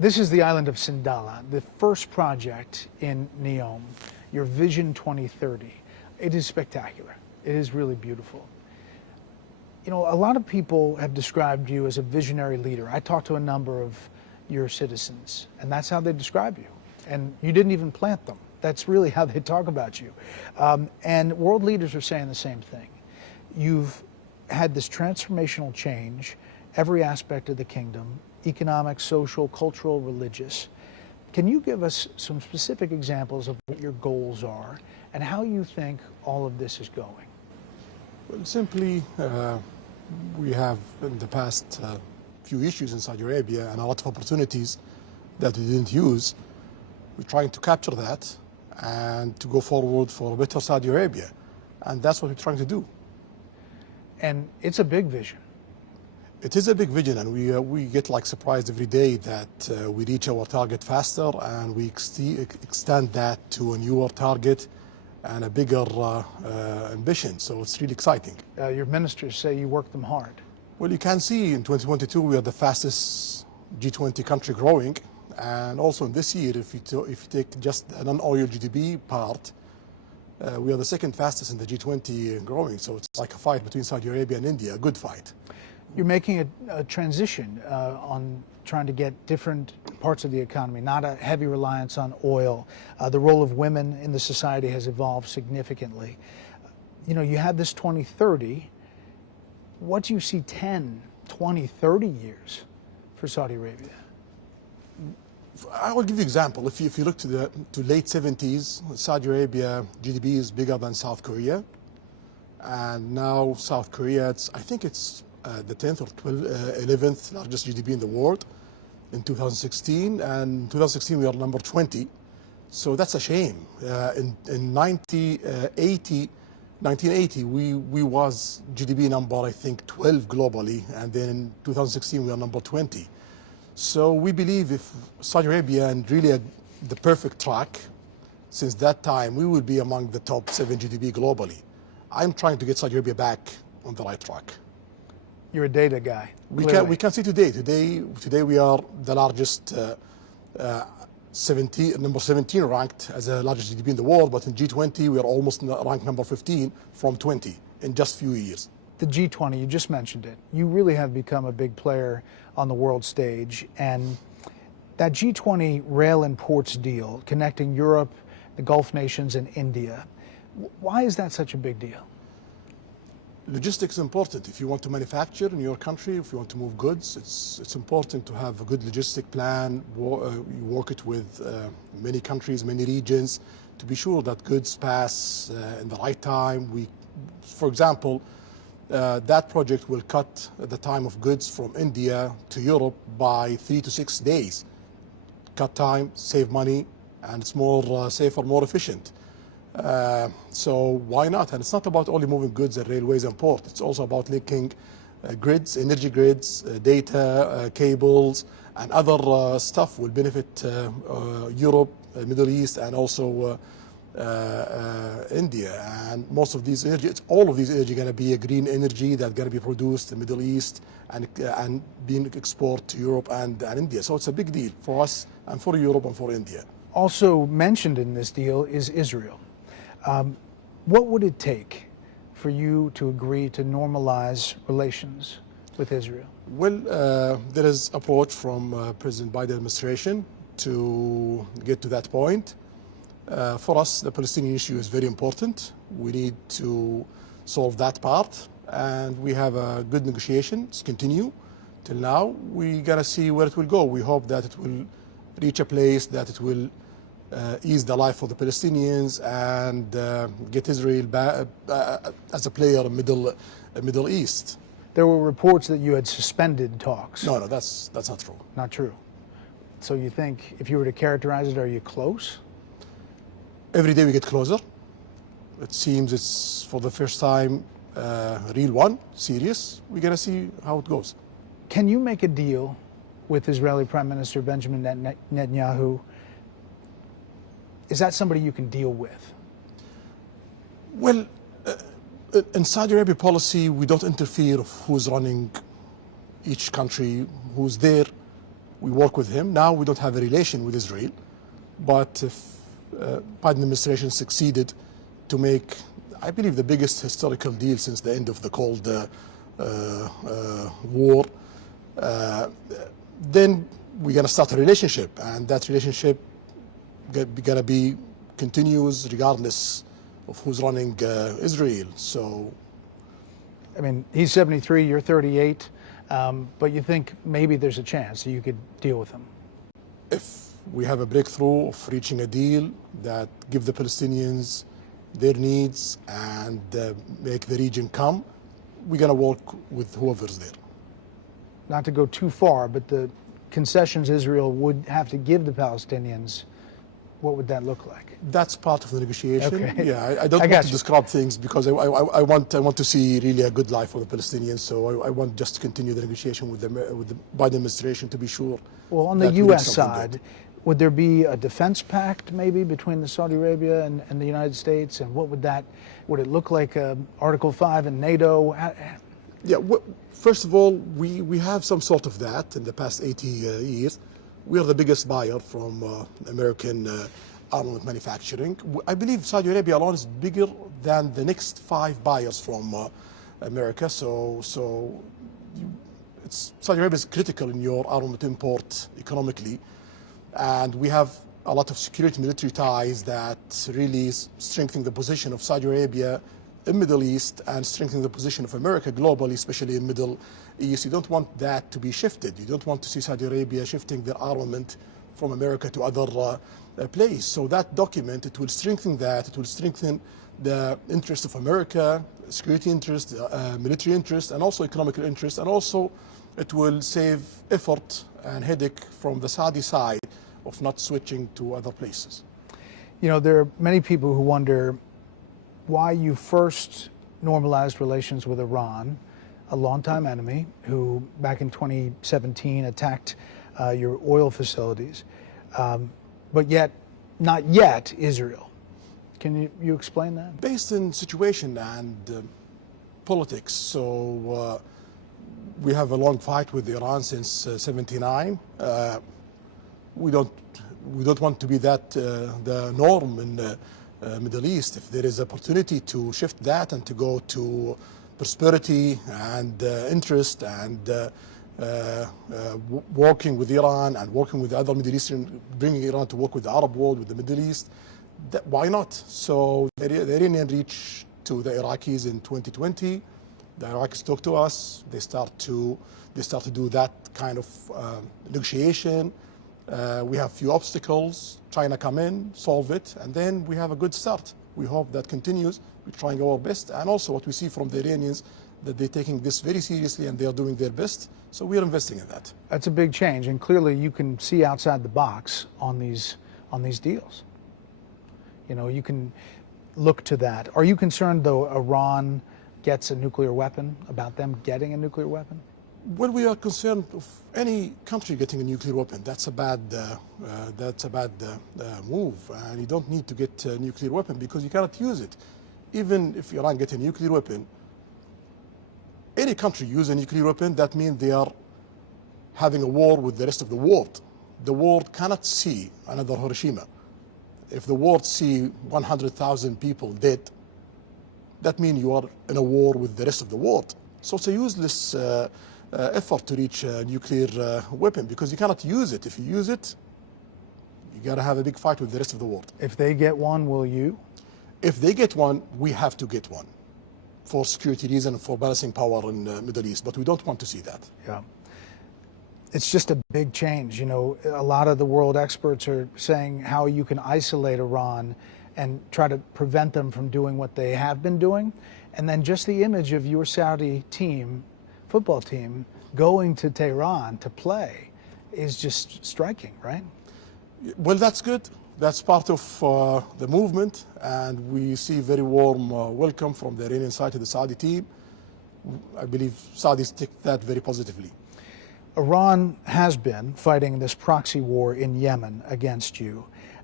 This is the island of Sindala, the first project in Neom, your Vision 2030. It is spectacular. It is really beautiful. You know, a lot of people have described you as a visionary leader. I talked to a number of your citizens, and that's how they describe you. And you didn't even plant them. That's really how they talk about you. And world leaders are saying the same thing. You've had this transformational change, every aspect of the kingdom, economic, social, cultural, religious. Can you give us some specific examples of what your goals are and how you think all of this is going? Well, simply, we have in the past few issues in Saudi Arabia and a lot of opportunities that we didn't use. We're trying to capture that and to go forward for a better Saudi Arabia. And that's what we're trying to do. And it's a big vision. It is a big vision, and we get like surprised every day that we reach our target faster, and we extend that to a newer target and a bigger ambition. So it's really exciting. Your ministers say you work them hard. Well, you can see in 2022 we are the fastest G20 country growing, and also in this year, if you take just the non-oil GDP part, we are the second fastest in the G20 growing. So it's like a fight between Saudi Arabia and India, a good fight. You're making a transition on trying to get different parts of the economy, not a heavy reliance on oil. The role of women in the society has evolved significantly. You know, you had this 2030. What do you see 10, 20, 30 years for Saudi Arabia? I will give you an example. If you look to late 70s, Saudi Arabia GDP is bigger than South Korea. And now South Korea, I think it's the 10th or 11th largest GDP in the world in 2016, and in 2016 we are number 20. So that's a shame. In 1980 we was GDP number, I think, 12 globally, and then in 2016 we are number 20. So we believe if Saudi Arabia and really the perfect track, since that time we will be among the top 7 GDP globally. I'm trying to get Saudi Arabia back on the right track. You're a data guy. We can see today we are the largest, number 17 ranked as the largest GDP in the world, but in G20 we are almost ranked number 15 from 20 in just a few years. The G20, you just mentioned it. You really have become a big player on the world stage, and that G20 rail and ports deal connecting Europe, the Gulf nations, and India, why is that such a big deal? Logistics is important. If you want to manufacture in your country, if you want to move goods, it's important to have a good logistic plan. You work it with many countries, many regions, to be sure that goods pass in the right time. For example, that project will cut the time of goods from India to Europe by 3 to 6 days. Cut time, save money, and it's more safer, more efficient. So why not? And it's not about only moving goods and railways and ports. It's also about linking grids, energy grids, data, cables, and other stuff will benefit Europe, Middle East, and also India. And most of these energy, all of these energy going to be a green energy that's going to be produced in the Middle East and being exported to Europe and India. So it's a big deal for us and for Europe and for India. Also mentioned in this deal is Israel. What would it take for you to agree to normalize relations with Israel? Well, there is approach from President Biden administration to get to that point. For us, the Palestinian issue is very important. We need to solve that part, and we have a good negotiations continue till now. We gotta see where it will go. We hope that it will reach a place that it will ease the life for the Palestinians and get Israel back as a player in Middle East. There were reports that you had suspended talks. No, that's not true. Not true. So you think, if you were to characterize it, are you close? Every day we get closer. It seems it's for the first time real one, serious. We're gonna see how it goes. Can you make a deal with Israeli Prime Minister Benjamin Netanyahu? Is that somebody you can deal with? Well, in Saudi Arabia policy, we don't interfere of who's running each country, who's there. We work with him. Now we don't have a relation with Israel, but if Biden administration succeeded to make, I believe, the biggest historical deal since the end of the Cold War, then we're going to start a relationship, and that relationship gonna be continuous regardless of who's running Israel. So, I mean, he's 73, you're 38, but you think maybe there's a chance that you could deal with him? if we have a breakthrough of reaching a deal that give the Palestinians their needs and make the region come, we're gonna work with whoever's there. Not to go too far, but the concessions Israel would have to give the Palestinians, what would that look like? That's part of the negotiation. Okay. Yeah, I don't want got to you. describe things because I want to see really a good life for the Palestinians. So I want just to continue the negotiation with the Biden administration to be sure. Well, on the that we reach U.S. something side, good. would there be a defense pact maybe between the Saudi Arabia and the United States? And what would it look like, Article 5 in NATO? Yeah, first of all, we have some sort of that in the past 80 years. We are the biggest buyer from American armament manufacturing. I believe Saudi Arabia alone is bigger than the next 5 buyers from America. So Saudi Arabia is critical in your armament import economically. And we have a lot of security military ties that really strengthen the position of Saudi Arabia in Middle East and strengthen the position of America globally, especially in Middle East. You don't want that to be shifted. You don't want to see Saudi Arabia shifting their armament from America to other place. So that document, it will strengthen that. It will strengthen the interest of America, security interest, military interest, and also economical interest. And also it will save effort and headache from the Saudi side of not switching to other places. You know, there are many people who wonder why you first normalized relations with Iran, a longtime enemy who back in 2017 attacked your oil facilities, but yet not yet Israel. Can you explain that? Based in situation and politics, so we have a long fight with Iran since '79. We don't want to be that the norm in the Middle East. If there is opportunity to shift that and to go to prosperity and interest and working with Iran and working with the other Middle Eastern, bringing Iran to work with the Arab world, with the Middle East, why not? So the Iranian reached to the Iraqis in 2020. The Iraqis talk to us. They start to do that kind of negotiation. We have few obstacles. China come in, solve it, and then we have a good start. We hope that continues. We're trying our best, and also what we see from the Iranians, that they're taking this very seriously and they are doing their best. So we are investing in that. That's a big change, and clearly you can see outside the box on these deals. You know, you can look to that. Are you concerned, though, Iran gets a nuclear weapon, about them getting a nuclear weapon? When we are concerned of any country getting a nuclear weapon, that's a bad move, and you don't need to get a nuclear weapon because you cannot use it. Even if Iran gets a nuclear weapon, any country use a nuclear weapon, that means they are having a war with the rest of the world. The world cannot see another Hiroshima. If the world see 100,000 people dead, that means you are in a war with the rest of the world. So it's a useless effort to reach a nuclear weapon because you cannot use it. If you use it, you got to have a big fight with the rest of the world. If they get one, will you? If they get one, we have to get one for security reasons, for balancing power in the Middle East, but we don't want to see that. Yeah. It's just a big change. You know, a lot of the world experts are saying how you can isolate Iran and try to prevent them from doing what they have been doing. And then just the image of your Saudi team, football team, going to Tehran to play is just striking, right? Well, that's good. That's part of the movement, and we see very warm welcome from the Iranian side to the Saudi team. I believe Saudis take that very positively. Iran has been fighting this proxy war in Yemen against you.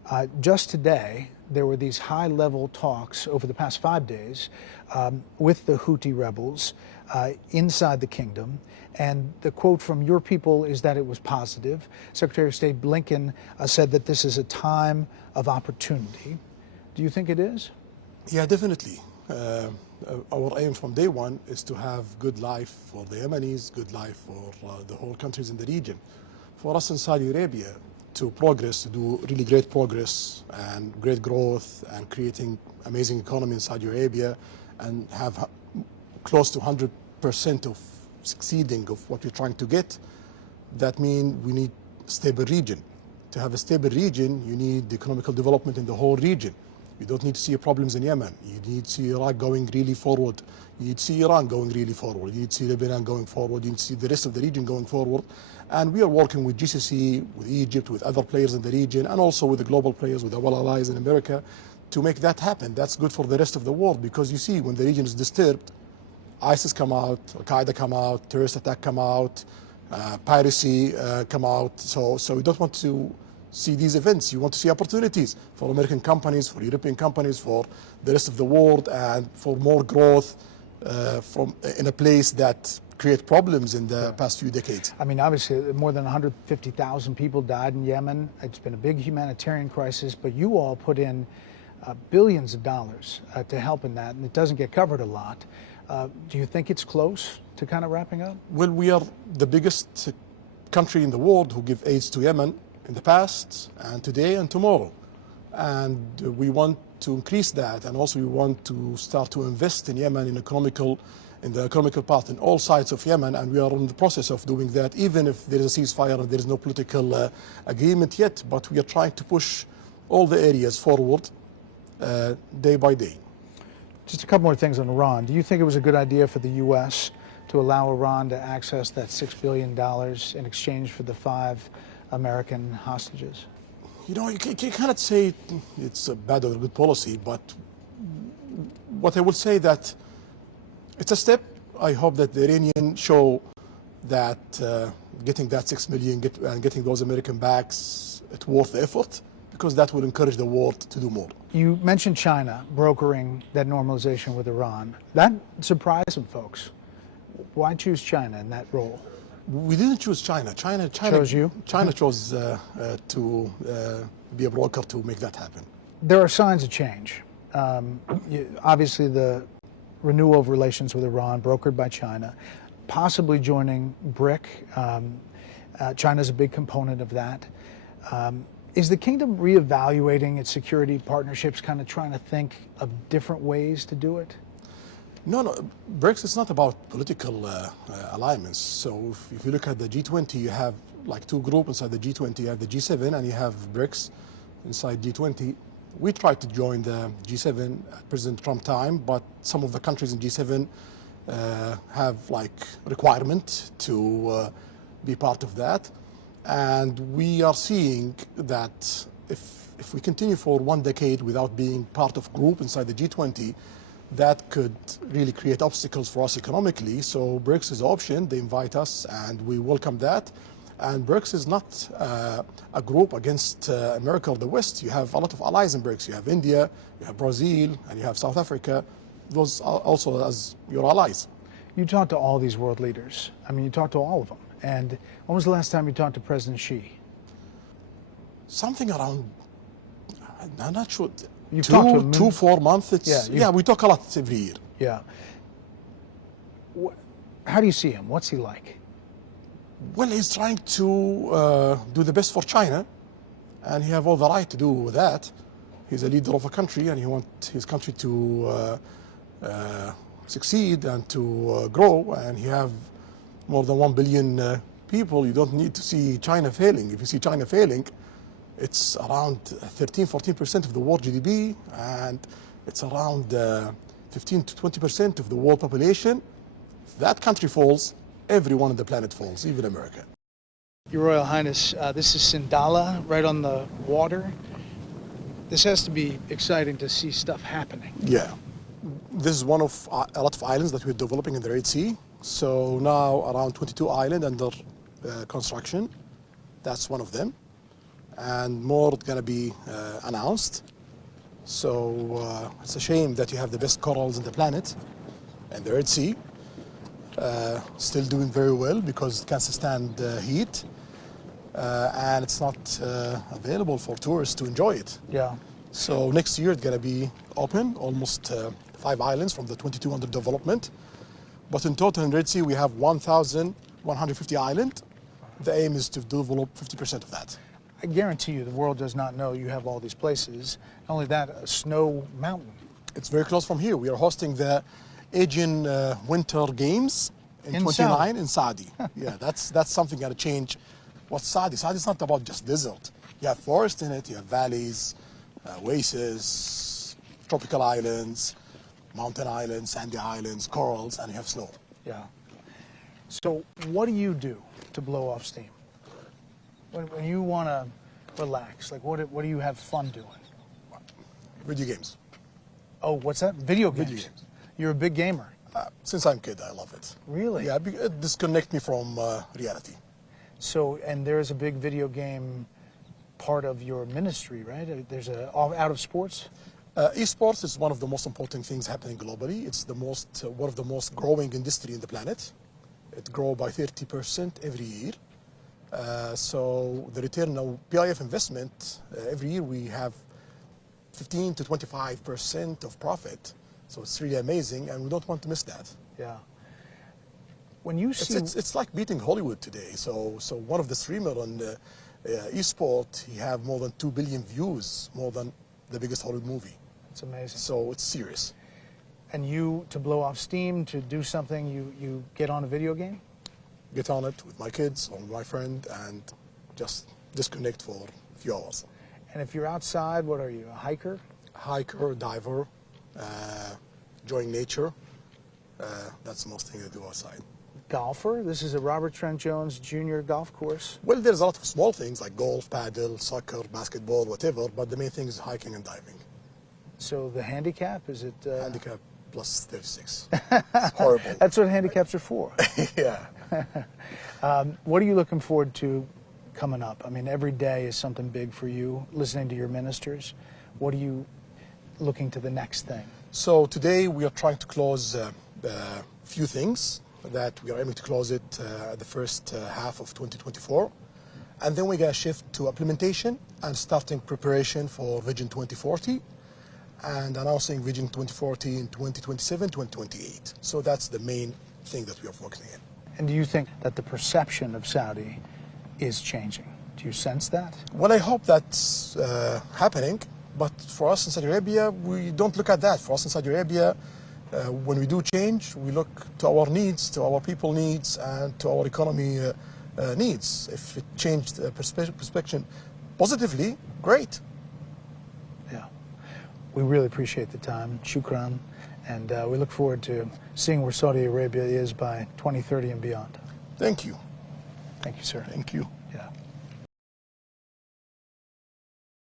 Just today, there were these high-level talks over the past 5 days with the Houthi rebels inside the kingdom. And the quote from your people is that it was positive. Secretary of State Blinken said that this is a time of opportunity. Do you think it is? Yeah, definitely. Our aim from day one is to have good life for the Yemenis, good life for the whole countries in the region. For us in Saudi Arabia to progress, to do really great progress and great growth and creating amazing economy in Saudi Arabia and have close to 100% of succeeding of what we're trying to get, that means we need a stable region. To have a stable region, you need economical development in the whole region. You don't need to see problems in Yemen. You need to see Iraq going really forward. You need to see Iran going really forward. You need to see Lebanon going forward. You need to see the rest of the region going forward. And we are working with GCC, with Egypt, with other players in the region, and also with the global players, with our allies in America, to make that happen. That's good for the rest of the world, because you see, when the region is disturbed, ISIS come out, Al-Qaeda come out, terrorist attack come out, piracy come out. So we don't want to see these events. You want to see opportunities for American companies, for European companies, for the rest of the world, and for more growth in a place that create problems in the past few decades. I mean, obviously, more than 150,000 people died in Yemen. It's been a big humanitarian crisis, but you all put in billions of dollars to help in that, and it doesn't get covered a lot. Do you think it's close to kind of wrapping up? Well, we are the biggest country in the world who give aid to Yemen in the past and today and tomorrow. And we want to increase that, and also we want to start to invest in Yemen in the economical part in all sides of Yemen, and we are in the process of doing that, even if there is a ceasefire and there is no political agreement yet. But we are trying to push all the areas forward day by day. Just a couple more things on Iran. Do you think it was a good idea for the U.S. to allow Iran to access that $6 billion in exchange for the 5 American hostages? You know, you cannot say it's a bad or a good policy, but what I will say that it's a step. I hope that the Iranians show that getting that 6 million and getting those American backs, it's worth the effort, because that will encourage the world to do more. You mentioned China brokering that normalization with Iran. That surprised some folks. Why choose China in that role? We didn't choose China. China chose you? China chose to be a broker to make that happen. There are signs of change. Obviously, the renewal of relations with Iran, brokered by China, possibly joining BRIC. China's a big component of that. Is the kingdom reevaluating its security partnerships, kind of trying to think of different ways to do it? No, BRICS is not about political alignments. So if you look at the G20, you have like 2 groups inside the G20. You have the G7 and you have BRICS inside G20. We tried to join the G7 at President Trump time, but some of the countries in G7 have like requirement to be part of that. And we are seeing that if we continue for 1 decade without being part of group inside the G20, that could really create obstacles for us economically. So BRICS is an option. They invite us and we welcome that. And BRICS is not a group against America or the West. You have a lot of allies in BRICS. You have India, you have Brazil, and you have South Africa. Those are also as your allies. You talked to all these world leaders. I mean, you talked to all of them. And when was the last time you talked to President Xi? Something around, I'm not sure. You've talked to him 2-4 months. Yeah, we talk a lot every year. Yeah. How do you see him? What's he like? Well, he's trying to do the best for China, and he have all the right to do that. He's a leader of a country, and he wants his country to succeed and to grow, and he have more than 1 billion people. You don't need to see China failing. If you see China failing, it's around 13-14% of the world GDP, and it's around 15 to 20% of the world population. If that country falls, everyone on the planet falls, even America. Your Royal Highness, this is Sindala, right on the water. This has to be exciting to see stuff happening. Yeah. This is one of a lot of islands that we're developing in the Red Sea. So now around 22 islands under construction. That's one of them. and more going to be announced. So it's a shame that you have the best corals in the planet and the Red Sea. Still doing very well because it can stand heat, and it's not available for tourists to enjoy it. Yeah. So next year it's going to be open, almost 5 islands from the 22 under development. But in total in Red Sea we have 1,150 islands. The aim is to develop 50% of that. I guarantee you the world does not know you have all these places. Not only that, a snow mountain. It's very close from here. We are hosting the Asian Winter Games in 29 Saudi. in Saudi. Yeah, that's something got to change. What's Saudi? Saudi is not about just desert. You have forest in it, you have valleys, oases, tropical islands, mountain islands, sandy islands, corals, and you have snow. Yeah. So what do you do to blow off steam? When you want to relax, like what do you have fun doing? Video games. Oh, what's that? Video games. Video games. You're a big gamer. Since I'm a kid, I love it. Really? Yeah, it disconnects me from reality. So, and there's a big video game part of your ministry, right? There's a out of sports. Esports is one of the most important things happening globally. It's the most one of the most growing industry in the planet. It grows by 30% every year. So the return of PIF investment every year we have 15 to 25% of profit. So it's really amazing, and we don't want to miss that. Yeah. When you see, it's like beating Hollywood today. So one of the streamer on esport, he have more than 2 billion views, more than the biggest Hollywood movie. it's amazing. So it's serious. And you, to blow off steam, to do something, you get on a video game? Get on it with my kids or with my friend and just disconnect for a few hours. And if you're outside, what are you, a hiker? Hiker, diver, enjoying nature. That's the most thing I do outside. Golfer? This is a Robert Trent Jones Jr. golf course. Well, there's a lot of small things like golf, paddle, soccer, basketball, whatever, but the main thing is hiking and diving. So the handicap, is it? Handicap plus 36. It's horrible. That's what handicaps are for. Yeah. What are you looking forward to coming up? I mean, every day is something big for you, listening to your ministers. What are you looking to the next thing? So today we are trying to close a few things that we are aiming to close it the first half of 2024. And then we're going to shift to implementation and starting preparation for Vision 2040 and announcing Vision 2040 in 2027, 2028. So that's the main thing that we are focusing on. And do you think that the perception of Saudi is changing? Do you sense that? Well, I hope that's happening. But for us in Saudi Arabia, we don't look at that. For us in Saudi Arabia, when we do change, we look to our needs, to our people needs, and to our economy needs. If it changed perspective positively, great. Yeah. We really appreciate the time. Shukran. And we look forward to seeing where Saudi Arabia is by 2030 and beyond. Thank you. Thank you, sir. Thank you. Yeah.